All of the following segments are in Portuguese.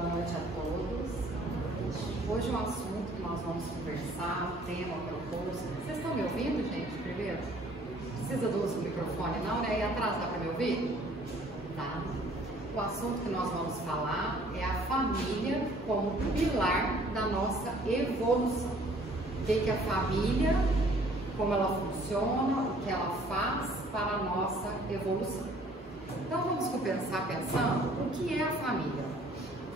Boa noite a todos. Hoje o assunto que nós vamos conversar, o tema proposto. Vocês estão me ouvindo, gente, primeiro? Precisa do uso do microfone não, né? E atrás dá para me ouvir? Tá. O assunto que nós vamos falar é a família como pilar da nossa evolução. O que é a família, como ela funciona, o que ela faz para a nossa evolução. Então vamos começar pensando o que é a família.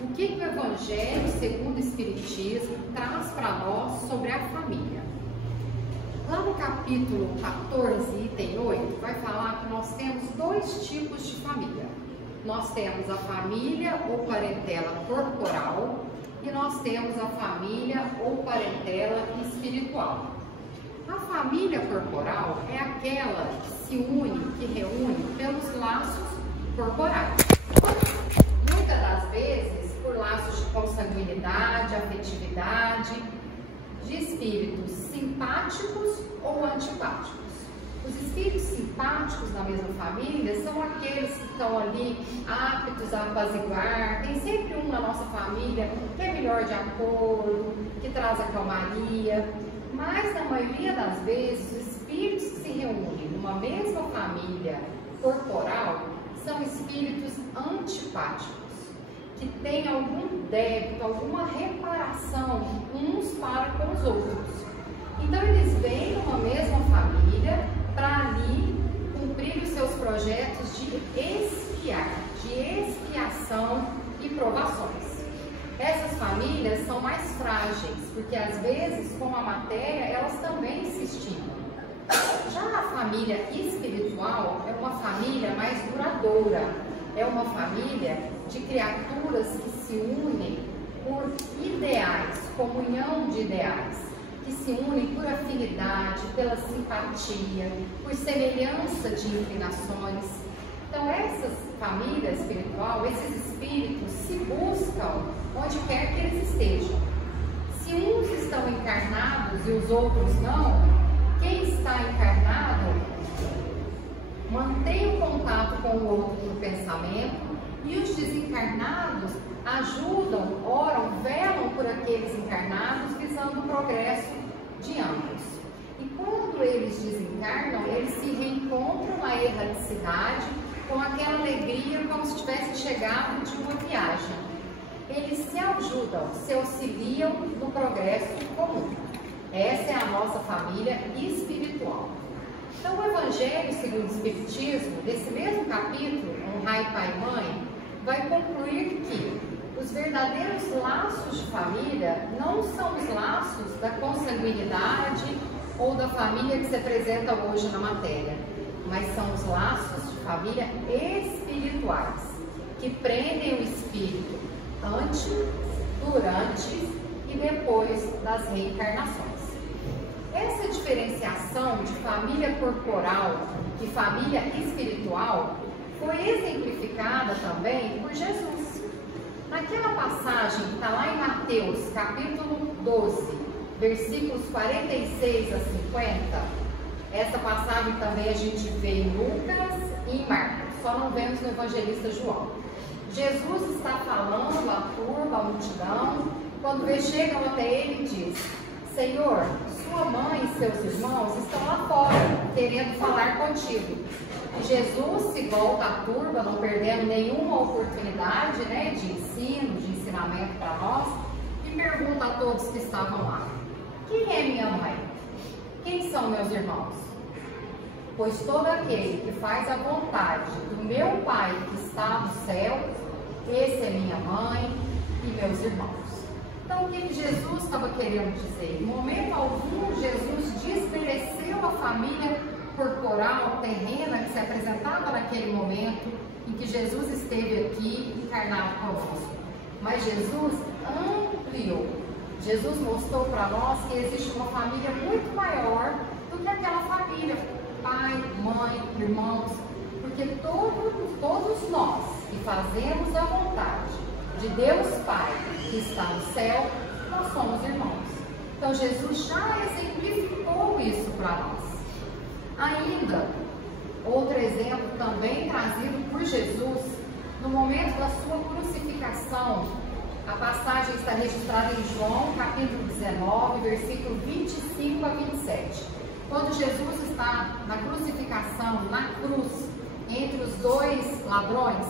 O que o Evangelho, segundo o Espiritismo, traz para nós sobre a família. Lá no capítulo 14, item 8, vai falar que nós temos dois tipos de família. Nós temos a família ou parentela corporal e nós temos a família ou parentela espiritual. A família corporal é aquela que se une, que reúne pelos laços corporais. Muitas das vezes por laços de consanguinidade, afetividade, de espíritos simpáticos ou antipáticos. Os espíritos simpáticos na mesma família são aqueles que estão ali aptos a apaziguar. Tem sempre um na nossa família que é melhor de acordo, que traz a calmaria. Mas na maioria das vezes, os espíritos que se reúnem numa mesma família corporal são espíritos antipáticos, que têm algum débito, alguma reparação uns para com os outros. Então eles vêm numa mesma família para ali cumprir os seus projetos de expiar, de expiação e provações. Essas famílias são mais frágeis, porque às vezes com a matéria elas também se extinguem. Já a família espiritual é uma família mais duradoura, é uma família de criaturas que se unem por ideais, comunhão de ideais, que se unem por afinidade, pela simpatia, por semelhança de inclinações. Então essas famílias espiritual, esses espíritos se buscam onde quer que eles estejam. Se uns estão encarnados e os outros não, quem está encarnado mantém o contato com o outro por pensamento e os desencarnados ajudam, oram, velam por aqueles encarnados visando o progresso de ambos. E quando eles desencarnam, eles se reencontram na erraticidade com aquela alegria como se tivessem chegado de uma viagem. Eles se ajudam, se auxiliam no progresso comum. Essa é a nossa família espiritual. Então o Evangelho, segundo o Espiritismo, desse mesmo capítulo, Honrai Pai e Mãe, vai concluir que os verdadeiros laços de família não são os laços da consanguinidade ou da família que se apresenta hoje na matéria, mas são os laços de família espirituais, que prendem o espírito antes, durante e depois das reencarnações. Essa diferenciação de família corporal e família espiritual foi exemplificada também por Jesus. Naquela passagem que está lá em Mateus, capítulo 12, versículos 46 a 50, essa passagem também a gente vê em Lucas e em Marcos, só não vemos no evangelista João. Jesus está falando à turma, à multidão, quando eles chegam até ele e diz: Senhor, sua mãe e seus irmãos estão lá fora, querendo falar contigo. E Jesus se volta à turma, não perdendo nenhuma oportunidade, de ensino, de ensinamento para nós, e pergunta a todos que estavam lá: quem é minha mãe? Quem são meus irmãos? Pois todo aquele que faz a vontade do meu Pai que está no céu, esse é minha mãe e meus irmãos. Então, o que Jesus estava querendo dizer? Em momento algum, Jesus desmereceu a família corporal, terrena, que se apresentava naquele momento em que Jesus esteve aqui encarnado conosco. Mas Jesus ampliou. Jesus mostrou para nós que existe uma família muito maior do que aquela família, pai, mãe, irmãos, porque todos nós que fazemos a vontade de Deus Pai, que está no céu, nós somos irmãos. Então Jesus já exemplificou isso para nós. Ainda, outro exemplo também trazido por Jesus, no momento da sua crucificação, A passagem está registrada em João, capítulo 19, versículo 25 a 27. Quando Jesus está na crucificação, na cruz, entre os dois ladrões,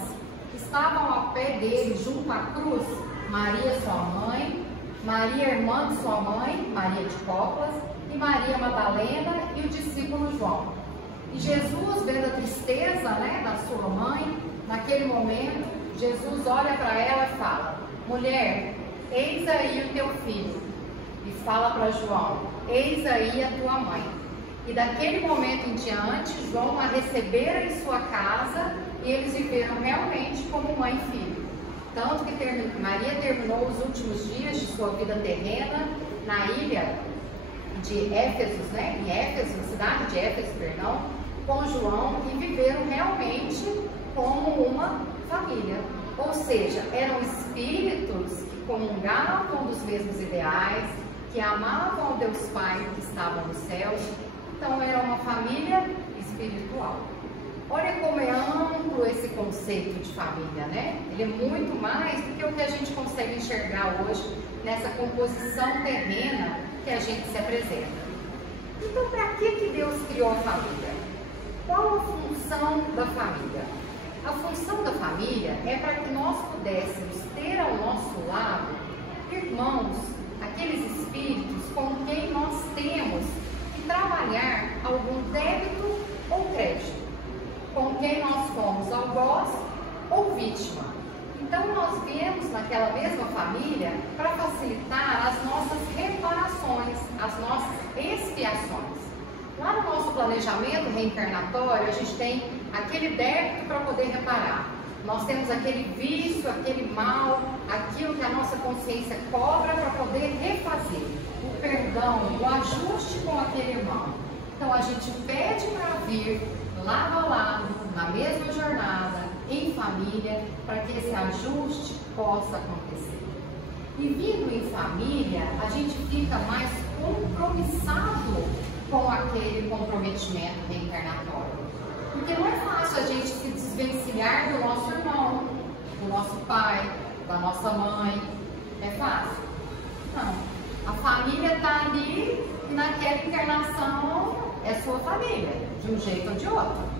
estavam ao pé dele, junto à cruz, Maria, sua mãe, Maria, irmã de sua mãe, Maria de Clopas, e Maria Madalena e o discípulo João. E Jesus, vendo a tristeza, da sua mãe, naquele momento, Jesus olha para ela e fala: mulher, eis aí o teu filho. E fala para João: eis aí a tua mãe. E daquele momento em diante, João a recebera em sua casa e eles viveram realmente como mãe e filho. Tanto que Maria terminou os últimos dias de sua vida terrena na ilha de Éfeso, em Éfeso, cidade de Éfeso, com João, e viveram realmente como uma família. Ou seja, eram espíritos que comungavam dos mesmos ideais, que amavam Deus Pai que estava nos céus. Então era uma família espiritual. Olha como é amplo esse conceito de família, Ele é muito mais do que o que a gente consegue enxergar hoje nessa composição terrena que a gente se apresenta. Então, para que Deus criou a família? Qual a função da família? A função da família é para que nós pudéssemos ter ao nosso lado irmãos, aqueles espíritos com quem nós temos que trabalhar algum débito ou crédito, com quem nós somos algoz ou vítima. Então nós viemos naquela mesma família para facilitar as nossas reparações, as nossas expiações. Lá no nosso planejamento reencarnatório, a gente tem aquele débito para poder reparar. Nós temos aquele vício, aquele mal, aquilo que a nossa consciência cobra para poder refazer. O perdão, o ajuste com aquele irmão. Então a gente pede para vir lado a lado, na mesma jornada, em família, para que esse ajuste possa acontecer. E vindo em família, a gente fica mais compromissado com aquele comprometimento reencarnatório. Porque não é fácil a gente se desvencilhar do nosso irmão, do nosso pai, da nossa mãe. É fácil? Não. A família está ali e naquela encarnação é sua família, de um jeito ou de outro.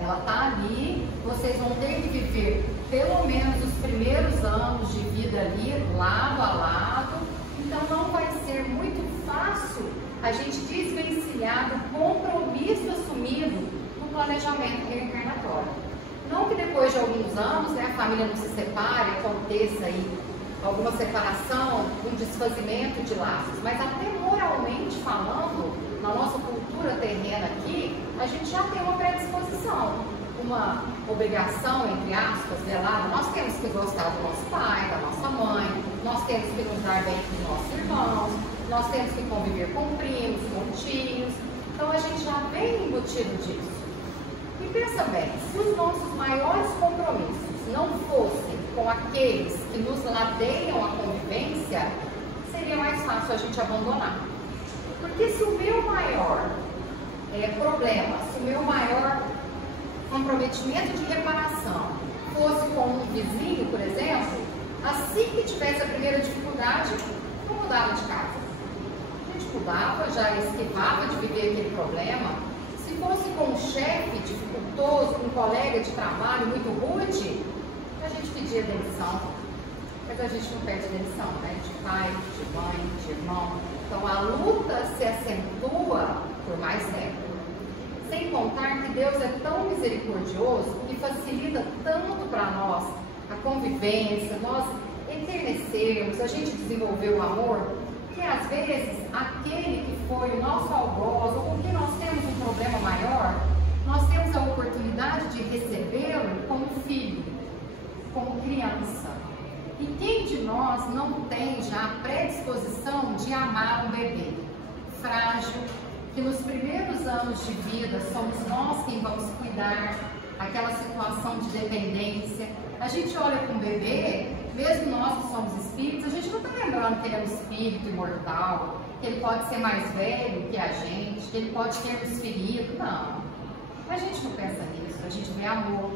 Ela está ali, vocês vão ter que viver pelo menos os primeiros anos de vida ali, lado a lado. Então não vai ser muito fácil a gente desvencilhar do compromisso assumido no planejamento reencarnatório. Não que depois de alguns anos a família não se separe, aconteça aí alguma separação, um desfazimento de laços, mas até moralmente falando, na nossa cultura terrena aqui, a gente já tem uma predisposição, uma obrigação, entre aspas, velada. Nós temos que gostar do nosso pai, da nossa mãe, nós temos que nos dar bem com os nossos irmãos, nós temos que conviver com primos, com tios. Então a gente já vem embutido disso. E pensa bem, se os nossos maiores compromissos não fossem com aqueles que nos ladeiam a convivência, seria mais fácil a gente abandonar. Porque se o meu maior problema, se o meu maior comprometimento de reparação fosse com um vizinho, por exemplo, assim que tivesse a primeira dificuldade, eu mudava de casa. A gente mudava, já esquivava de viver aquele problema. Se fosse com um chefe dificultoso, com um colega de trabalho muito rude, a gente pedia demissão. Mas a gente não pede demissão, de pai, de mãe, de irmão. Então a luta se acentua por mais tempo. Sem contar que Deus é tão misericordioso e facilita tanto para nós a convivência, nós enternecermos, a gente desenvolver o amor, que às vezes aquele que foi o nosso algoz, ou com quem nós temos um problema maior, nós temos a oportunidade de recebê-lo como filho, como criança. E quem de nós não tem já a predisposição de amar um bebê frágil, que nos primeiros anos de vida somos nós quem vamos cuidar, aquela situação de dependência. A gente olha para um bebê, mesmo nós que somos espíritos, a gente não está lembrando que ele é um espírito imortal, que ele pode ser mais velho que a gente, que ele pode ter nos ferido. Não. A gente não pensa nisso, a gente vê amor,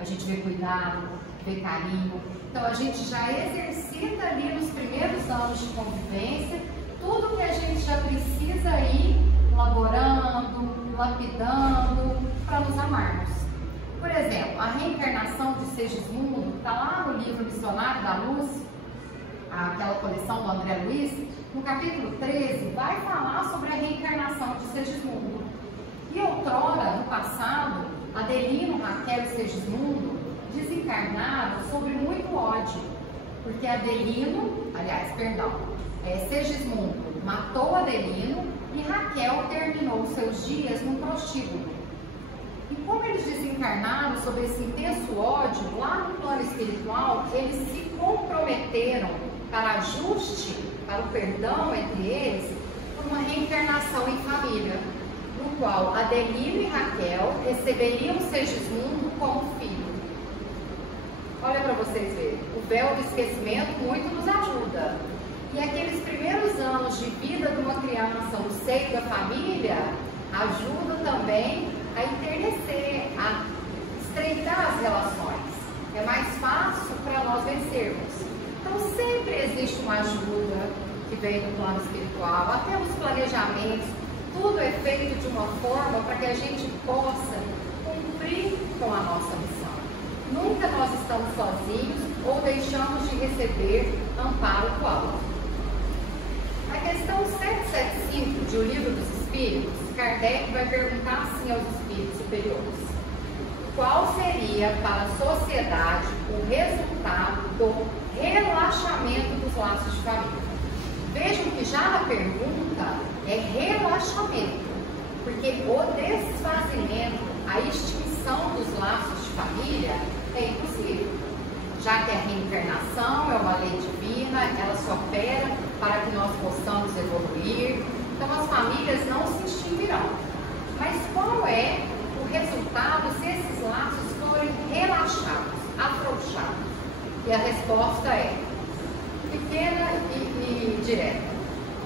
a gente vê cuidado, vê carinho. Então a gente já exercita ali nos primeiros anos de convivência tudo que a gente já precisa ir elaborando, lapidando para nos amarmos. Por exemplo, a reencarnação de Segismundo está lá no livro Missionário da Luz, aquela coleção do André Luiz, no capítulo 13, vai falar sobre a reencarnação de Segismundo. E outrora, no passado, Adelino, Raquel e Segismundo desencarnaram sobre muito ódio, porque Segismundo matou Adelino e Raquel terminou seus dias num prostíbulo. E como eles desencarnaram sob esse intenso ódio, lá no plano espiritual, eles se comprometeram para ajuste, para o perdão entre eles, por uma reencarnação em família, no qual Adelino e Raquel receberiam Segismundo como filho. Olha para vocês verem, o véu do esquecimento muito nos ajuda. E aqueles primeiros anos de vida de uma criança no seio da família ajudam também a enternecer, a estreitar as relações. É mais fácil para nós vencermos. Então sempre existe uma ajuda que vem do plano espiritual, até os planejamentos, tudo é feito de uma forma para que a gente possa cumprir com a nossa missão. Nunca nós estamos sozinhos ou deixamos de receber amparo do alto. Na questão 775 de O Livro dos Espíritos, Kardec vai perguntar assim aos espíritos superiores: qual seria para a sociedade o resultado do relaxamento dos laços de família? Vejam que já na pergunta é relaxamento, porque o desfazimento, a extinção dos laços de família é impossível, já que a reencarnação é uma lei divina, ela se opera para que nós possamos evoluir. Então as famílias não se extinguirão. Mas qual é o resultado se esses laços forem relaxados, afrouxados? E a resposta é pequena e direta: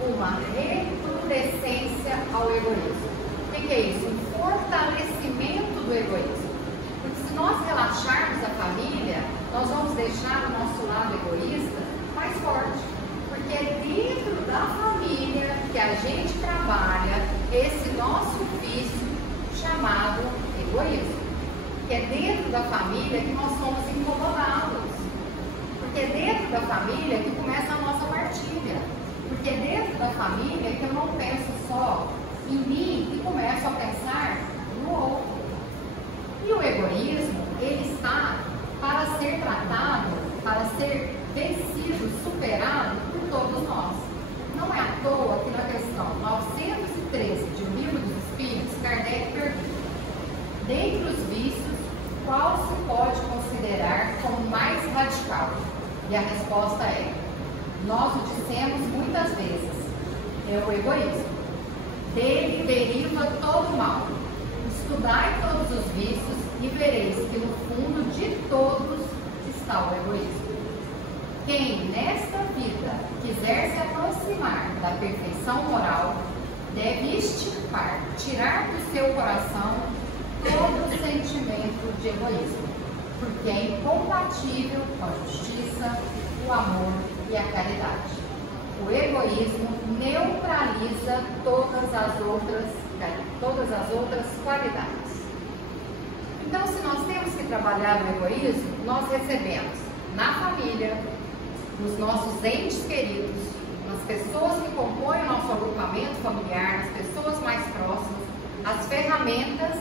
uma recrudescência ao egoísmo. O que é isso? Um fortalecimento do egoísmo. Porque se nós relaxarmos a família, nós vamos deixar o nosso lado egoísta mais forte. Porque é dentro da família que a gente trabalha esse nosso vício chamado egoísmo. Que é dentro da família que nós somos incomodados. Porque é dentro da família que começa a nossa partilha. Porque é dentro da família que eu não penso só em mim e começo a pensar no outro. E o egoísmo, ele está para ser tratado, para ser vencido, superado por todos nós. Não é à toa que na questão 913 de O Livro dos Espíritos, Kardec pergunta: dentre os vícios, qual se pode considerar como mais radical? E a resposta é: nós o dissemos muitas vezes, é o egoísmo. Dele deriva todo o mal. Estudai todos os vícios e vereis que no fundo de todos está o egoísmo. Quem nesta vida quiser se aproximar da perfeição moral, deve extirpar, tirar do seu coração todo o sentimento de egoísmo, porque é incompatível com a justiça, o amor e a caridade. O egoísmo neutraliza todas as outras qualidades. Então, se nós temos que trabalhar o egoísmo, nós recebemos na família, nos nossos entes queridos, nas pessoas que compõem o nosso agrupamento familiar, nas pessoas mais próximas, as ferramentas,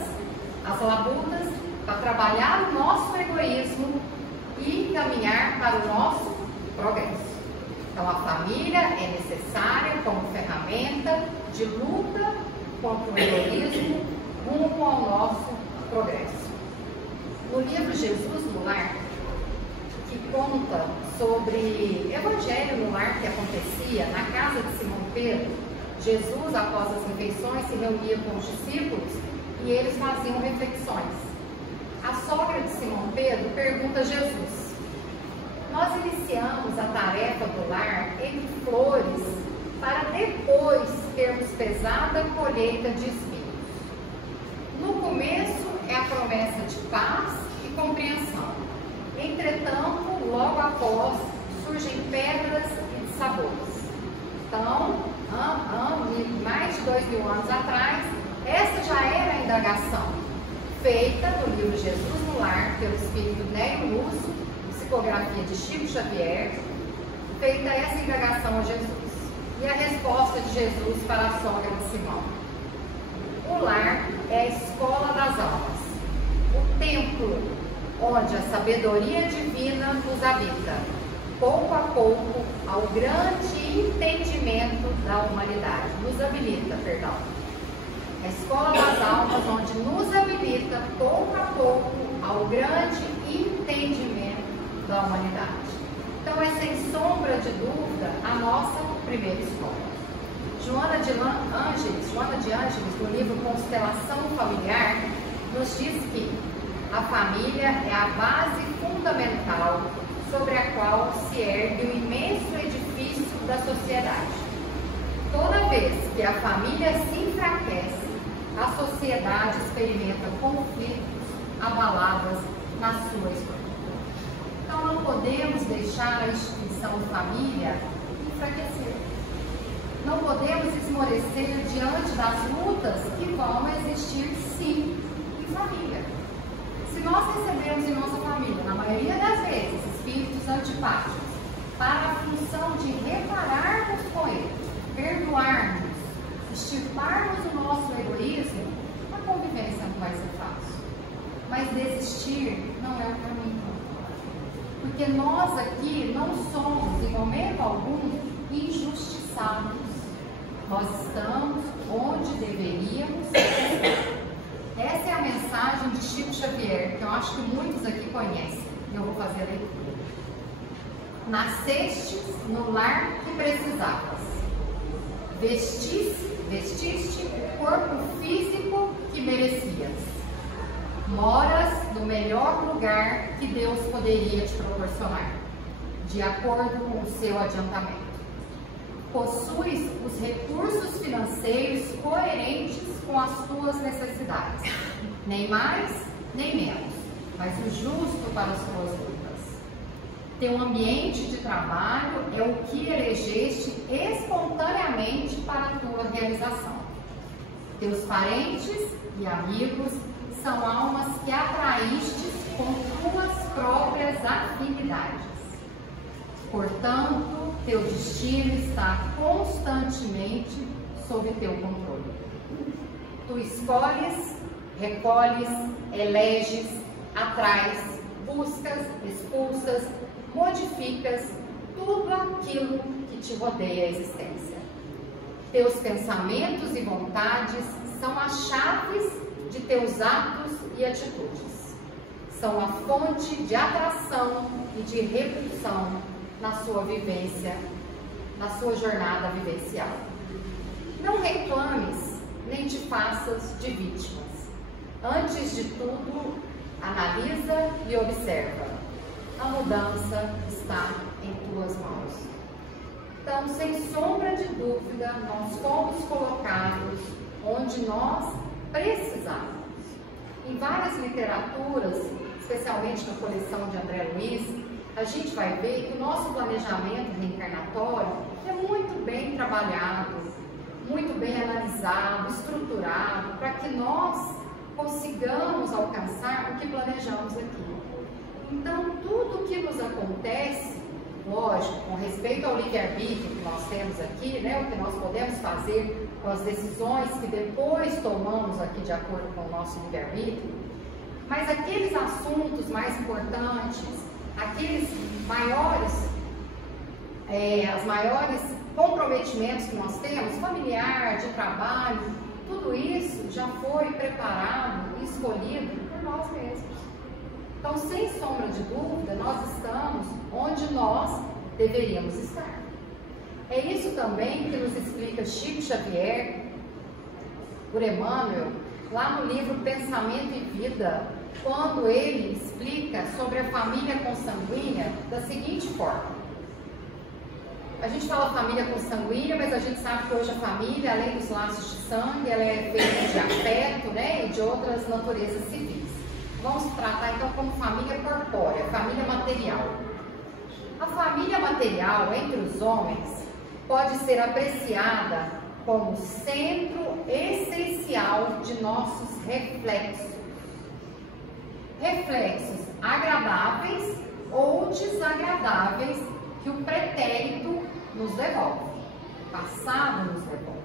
as labutas para trabalhar o nosso egoísmo e caminhar para o nosso progresso. Então a família é necessária como ferramenta de luta contra o egoísmo rumo ao nosso progresso. No livro Jesus no Lar, que conta sobre Evangelho no Lar que acontecia na casa de Simão Pedro, Jesus, após as refeições, se reunia com os discípulos e eles faziam reflexões. A sogra de Simão Pedro pergunta a Jesus: nós iniciamos a tarefa do lar entre flores para depois termos pesada colheita de espinhos. No começo é a promessa de paz e e compreensão. Entretanto, logo após, surgem pedras e dissabores. Então, mais de 2000 anos atrás, essa já era a indagação feita no livro Jesus no Lar, pelo espírito Nélio Lúcio, psicografia de Chico Xavier, feita essa indagação a Jesus. E a resposta de Jesus para a sogra de Simão: o lar é a escola das almas, o templo onde a sabedoria divina nos habita, pouco a pouco, ao grande entendimento da humanidade. Nos habilita, perdão. A escola das almas onde nos habilita, pouco a pouco, ao grande entendimento da humanidade. Então é sem sombra de dúvida a nossa primeira escola. Joana de Ângeles, no livro Constelação Familiar, nos diz que a família é a base fundamental sobre a qual se ergue o imenso edifício da sociedade. Toda vez que a família se enfraquece, a sociedade experimenta conflitos, abaladas na sua estrutura. Então não podemos deixar a instituição família enfraquecer. Não podemos esmorecer diante das lutas que vão existir sim em família. Se nós recebemos em nossa família, na maioria das vezes, espíritos antipáticos, para a função de repararmos com eles, perdoarmos, extirparmos o nosso egoísmo, a convivência não vai ser fácil. Mas desistir não é o caminho. Porque nós aqui não somos, em momento algum, injustiçados. Nós estamos onde deveríamos estar. Essa é a mensagem de Chico Xavier, que eu acho que muitos aqui conhecem. E eu vou fazer a leitura. Nascestes no lar que precisavas. Vestiste o corpo físico que merecias. Moras no melhor lugar que Deus poderia te proporcionar, de acordo com o seu adiantamento. Possuis os recursos financeiros coerentes com as tuas necessidades, nem mais, nem menos, mas o justo para as tuas lutas. Teu ambiente de trabalho é o que elegeste espontaneamente para a tua realização. Teus parentes e amigos são almas que atraístes com tuas próprias afinidades. Portanto, teu destino está constantemente sob teu controle. Tu escolhes, recolhes, eleges, atrais, buscas, expulsas, modificas tudo aquilo que te rodeia a existência. Teus pensamentos e vontades são as chaves de teus atos e atitudes. São a fonte de atração e de repulsão na sua vivência, na sua jornada vivencial. Não reclames, nem te faças de vítimas. Antes de tudo, analisa e observa. A mudança está em tuas mãos. Então, sem sombra de dúvida, nós fomos colocados onde nós precisávamos. Em várias literaturas, especialmente na coleção de André Luiz, a gente vai ver que o nosso planejamento reencarnatório é muito bem trabalhado, muito bem analisado, estruturado, para que nós consigamos alcançar o que planejamos aqui. Então, tudo o que nos acontece, lógico, com respeito ao livre-arbítrio que nós temos aqui, né, o que nós podemos fazer com as decisões que depois tomamos aqui de acordo com o nosso livre-arbítrio, mas aqueles assuntos mais importantes, aqueles maiores, os maiores comprometimentos que nós temos, familiar, de trabalho, tudo isso já foi preparado e escolhido por nós mesmos. Então, sem sombra de dúvida, nós estamos onde nós deveríamos estar. É isso também que nos explica Chico Xavier, por Emmanuel, lá no livro Pensamento e Vida, quando ele explica sobre a família consanguínea da seguinte forma. A gente fala família consanguínea, mas a gente sabe que hoje a família, além dos laços de sangue, ela é feita de afeto, né, e de outras naturezas civis. vamos tratar então como família corpórea, família material. A família material entre os homens pode ser apreciada como centro essencial de nossos reflexos. Reflexos agradáveis ou desagradáveis que o pretérito nos devolve, o passado nos devolve.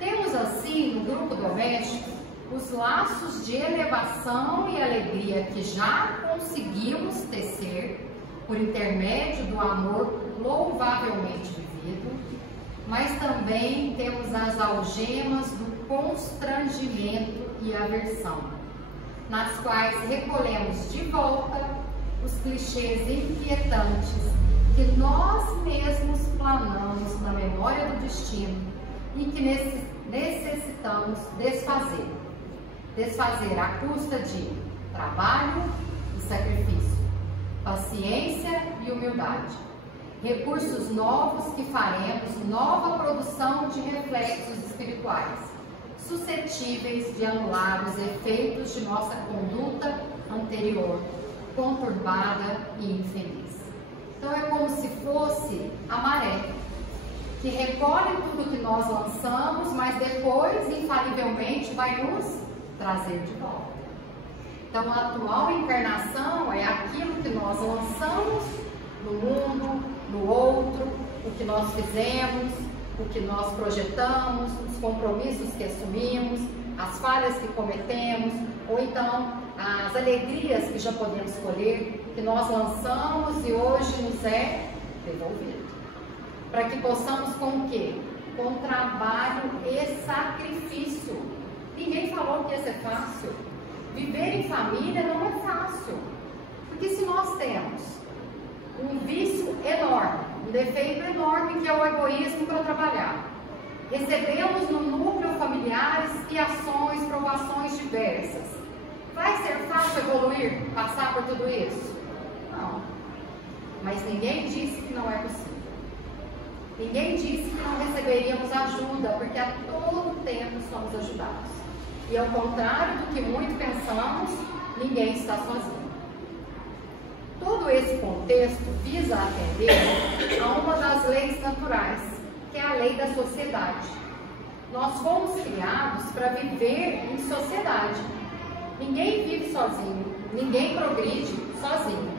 Temos assim no grupo doméstico os laços de elevação e alegria que já conseguimos tecer por intermédio do amor louvavelmente vivido, mas também temos as algemas do constrangimento e aversão, nas quais recolhemos de volta os clichês inquietantes que nós mesmos planamos na memória do destino e que necessitamos desfazer. Desfazer à custa de trabalho e sacrifício, paciência e humildade. Recursos novos que faremos nova produção de reflexos espirituais, suscetíveis de anular os efeitos de nossa conduta anterior, conturbada e infeliz. Então é como se fosse a maré, que recolhe tudo que nós lançamos, mas depois, infalivelmente, vai nos trazer de volta. Então a atual encarnação é aquilo que nós lançamos no mundo, no outro, o que nós fizemos, o que nós projetamos, os compromissos que assumimos, as falhas que cometemos, ou então as alegrias que já podemos colher, que nós lançamos e hoje nos é devolvido. Para que possamos com o quê? Com trabalho e sacrifício. Ninguém falou que ia ser fácil. Viver em família não é fácil. Porque se nós temos um vício enorme, um defeito enorme que é o egoísmo para trabalhar, recebemos no núcleo familiar expiações, provações diversas, vai ser fácil evoluir, passar por tudo isso? Não. Mas ninguém disse que não é possível. Ninguém disse que não receberíamos ajuda, porque a todo tempo somos ajudados. E ao contrário do que muito pensamos, ninguém está sozinho. Todo esse contexto visa atender a uma das leis naturais, que é a lei da sociedade. Nós fomos criados para viver em sociedade. Ninguém vive sozinho, ninguém progride sozinho.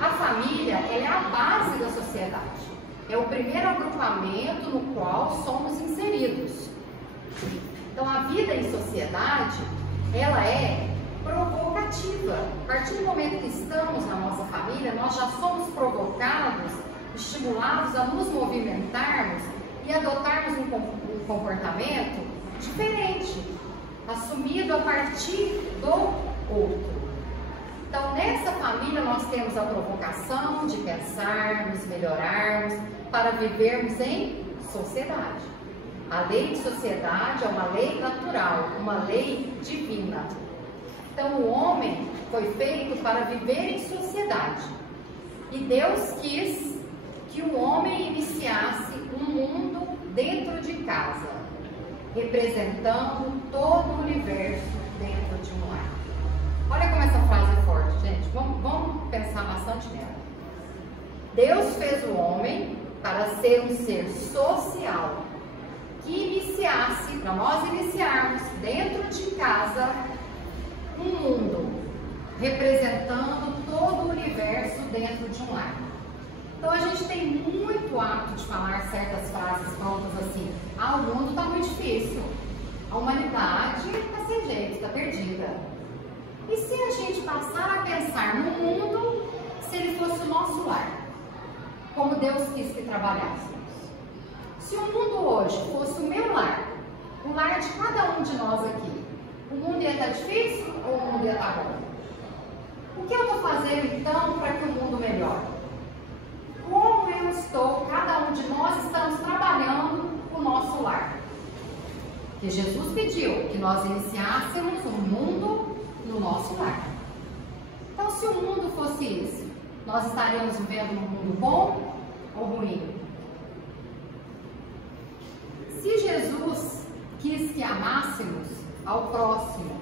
A família, ela é a base da sociedade. É o primeiro agrupamento no qual somos inseridos. Então, a vida em sociedade, ela é provocativa. A partir do momento que estamos na nossa família, nós já somos provocados, estimulados a nos movimentarmos e adotarmos um comportamento diferente, assumido a partir do outro. Então, nessa família nós temos a provocação de pensarmos, melhorarmos, para vivermos em sociedade. A lei de sociedade é uma lei natural, uma lei divina. Então, o homem foi feito para viver em sociedade. E Deus quis que o homem iniciasse um mundo dentro de casa, representando todo o universo dentro de um lar. Olha como essa frase é forte, gente. Vamos pensar bastante nela. Deus fez o homem para ser um ser social, que iniciasse, para nós iniciarmos dentro de casa, um mundo representando todo o universo dentro de um lar. Então a gente tem muito hábito de falar certas frases prontas assim: o mundo está muito difícil, a humanidade está sem jeito, está perdida. E se a gente passar a pensar no mundo, se ele fosse o nosso lar, como Deus quis que trabalhássemos? Se o mundo hoje fosse o meu lar, o lar de cada um de nós aqui, o mundo ia estar difícil ou o mundo ia estar bom? O que eu estou fazendo então para que o mundo melhore? Como eu estou, cada um de nós estamos trabalhando o nosso lar? Que Jesus pediu que nós iniciássemos um mundo no nosso lar. Então, se o mundo fosse isso, nós estaríamos vivendo num mundo bom ou ruim? Se Jesus quis que amássemos ao próximo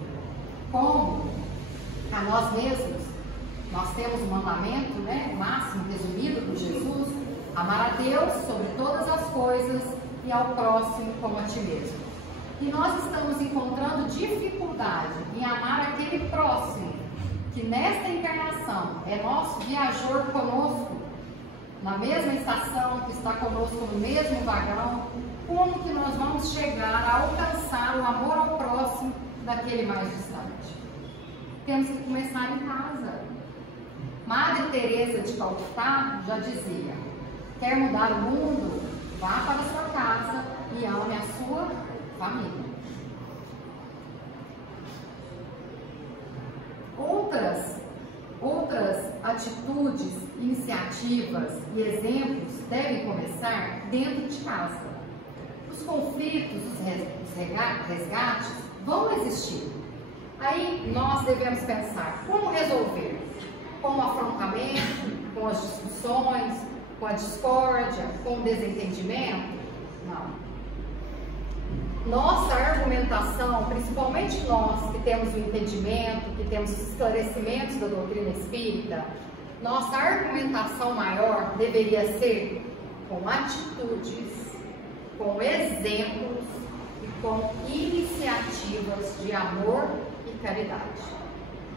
como a nós mesmos, nós temos o mandamento, né, máximo resumido por Jesus: amar a Deus sobre todas as coisas e ao próximo como a ti mesmo. E nós estamos encontrando dificuldade em amar aquele próximo que nesta encarnação é nosso viajor conosco, na mesma estação, que está conosco no mesmo vagão. Como que nós vamos chegar a alcançar o amor ao próximo daquele mais distante? Temos que começar em casa. Madre Teresa de Calcutá já dizia: quer mudar o mundo? Vá para a sua casa e ame a sua família. Outras atitudes, iniciativas e exemplos devem começar dentro de casa. Os conflitos, os resgates vão existir. Aí nós devemos pensar como resolver, com o afrontamento, com as discussões, com a discórdia, com o desentendimento? Não. Nossa argumentação, principalmente nós que temos o entendimento, que temos os esclarecimentos da doutrina espírita, nossa argumentação maior deveria ser com atitudes, com exemplos e com iniciativas de amor e caridade.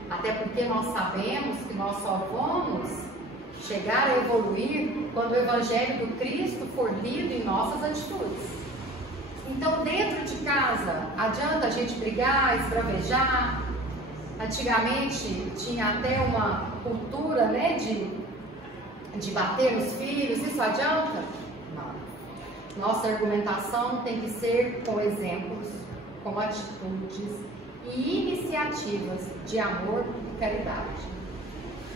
Até porque nós sabemos que nós só vamos chegar a evoluir quando o Evangelho do Cristo for lido em nossas atitudes. Então, dentro de casa, adianta a gente brigar, esbravejar? Antigamente tinha até uma cultura, né, de bater nos filhos. Isso adianta? Não. Nossa argumentação tem que ser com exemplos, com atitudes e iniciativas de amor e caridade.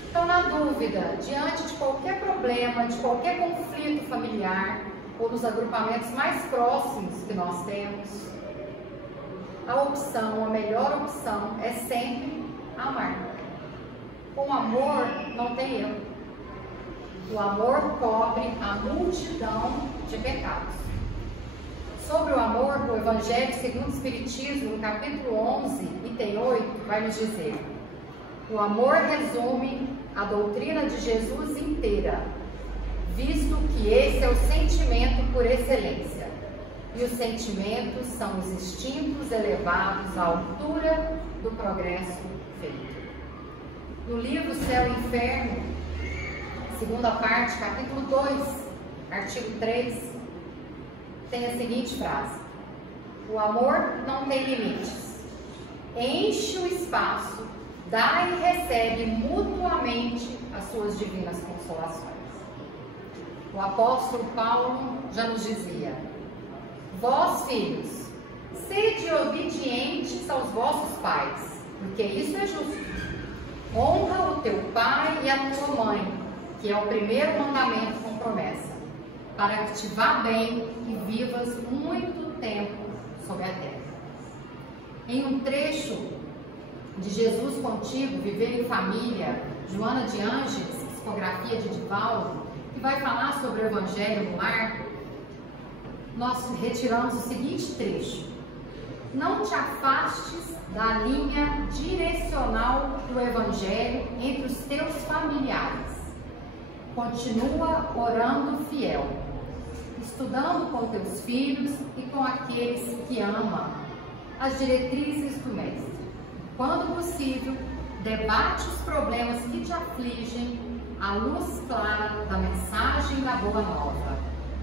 Então, na dúvida, diante de qualquer problema, de qualquer conflito familiar, ou dos agrupamentos mais próximos que nós temos, a melhor opção é sempre amar. Com amor não tem erro. O amor cobre a multidão de pecados. Sobre o amor, o Evangelho segundo o Espiritismo, no capítulo 11, item 8, vai nos dizer: o amor resume a doutrina de Jesus inteira, visto que esse é o sentimento por excelência, e os sentimentos são os instintos elevados à altura do progresso feito. No livro Céu e Inferno, segunda parte, capítulo 2, artigo 3, tem a seguinte frase: o amor não tem limites, enche o espaço, dá e recebe mutuamente as suas divinas consolações. O apóstolo Paulo já nos dizia: vós, filhos, sede obedientes aos vossos pais, porque isso é justo. Honra o teu pai e a tua mãe, que é o primeiro mandamento com promessa, para que te vá bem e vivas muito tempo sobre a terra. Em um trecho de Jesus Contigo, Viver em Família, Joana de Ângeles, psicografia de Divaldo, que vai falar sobre o Evangelho no lar, nós retiramos o seguinte trecho: não te afastes da linha direcional do Evangelho entre os teus familiares. Continua orando fiel, estudando com teus filhos e com aqueles que amam as diretrizes do Mestre. Quando possível, debate os problemas que te afligem à luz clara da mensagem da Boa Nova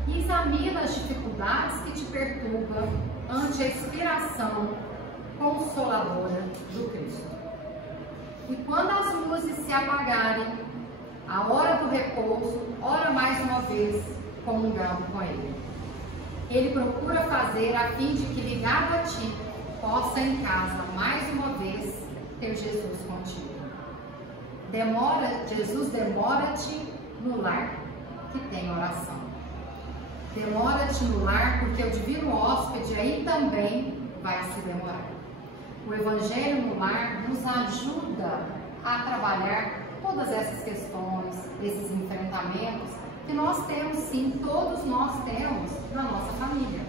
e examina as dificuldades que te perturbam ante a inspiração consoladora do Cristo. E quando as luzes se apagarem, a hora do repouso, ora mais uma vez comungando com Ele. Ele procura fazer a fim de que, ligado a ti, possa em casa mais uma vez ter Jesus contigo. Jesus demora-te no lar que tem oração. Demora-te no lar, porque o divino hóspede aí também vai se demorar. O Evangelho no lar nos ajuda a trabalhar todas essas questões, esses enfrentamentos que nós temos, sim, todos nós temos na nossa família.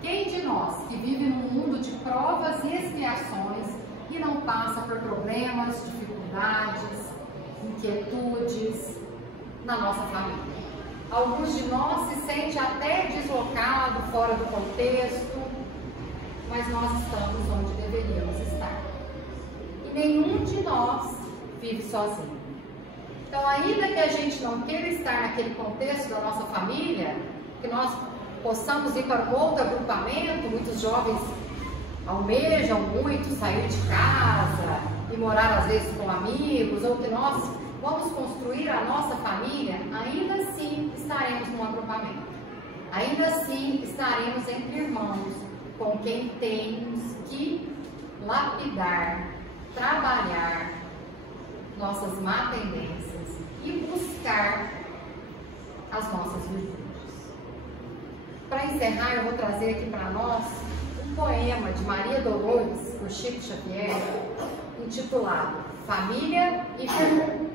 Quem de nós que vive num mundo de provas e expiações e não passa por problemas, dificuldades, inquietudes na nossa família. Alguns de nós se sentem até deslocados, fora do contexto, mas nós estamos onde deveríamos estar. E nenhum de nós vive sozinho. Então, ainda que a gente não queira estar naquele contexto da nossa família, que nós possamos ir para um outro agrupamento, muitos jovens almejam muito sair de casa e morar às vezes com amigos, ou que nós vamos construir a nossa família, ainda assim estaremos num agrupamento. Ainda assim estaremos entre irmãos, com quem temos que lapidar, trabalhar nossas má tendências e buscar as nossas virtudes. Para encerrar, eu vou trazer aqui para nós um poema de Maria Dolores, por Chico Xavier, intitulado Família e Perdão.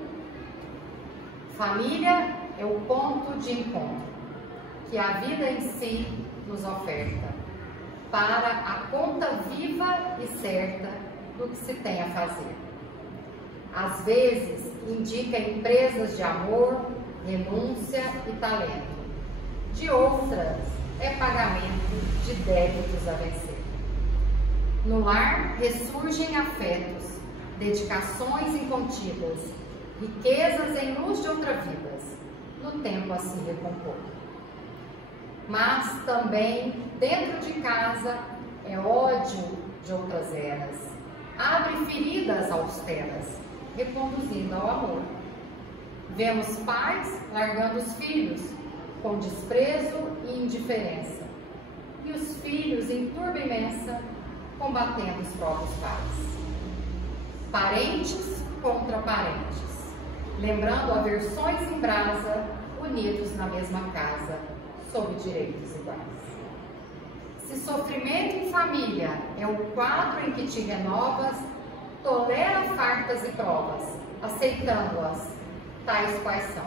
Família é o ponto de encontro que a vida em si nos oferta para a conta viva e certa do que se tem a fazer. Às vezes, indica empresas de amor, renúncia e talento. De outras, é pagamento de débitos a vencer. No lar, ressurgem afetos, dedicações incontidas, riquezas em luz de outra vida, no tempo a se recompor. Mas também, dentro de casa, é ódio de outras eras. Abre feridas austeras, reconduzindo ao amor. Vemos pais largando os filhos, com desprezo e indiferença. E os filhos, em turba imensa, combatendo os próprios pais. Parentes contra parentes, lembrando aversões em brasa, unidos na mesma casa, sob direitos iguais. Se sofrimento em família é o quadro em que te renovas, tolera fartas e provas, aceitando-as, tais quais são.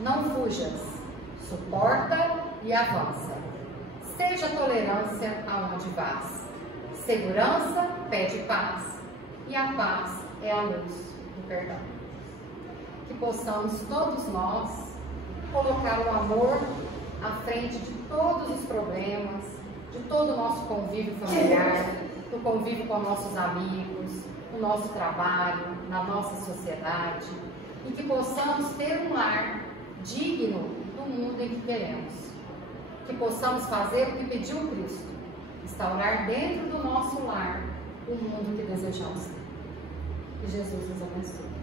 Não fujas, suporta e avança. Seja tolerância aonde vás. Segurança pede paz, e a paz é a luz do perdão. Que possamos todos nós colocar o amor à frente de todos os problemas, de todo o nosso convívio familiar, do convívio com nossos amigos, no nosso trabalho, na nossa sociedade, e que possamos ter um lar digno do mundo em que queremos. Que possamos fazer o que pediu Cristo, instaurar dentro do nosso lar o mundo que desejamos ter. Que Jesus nos abençoe.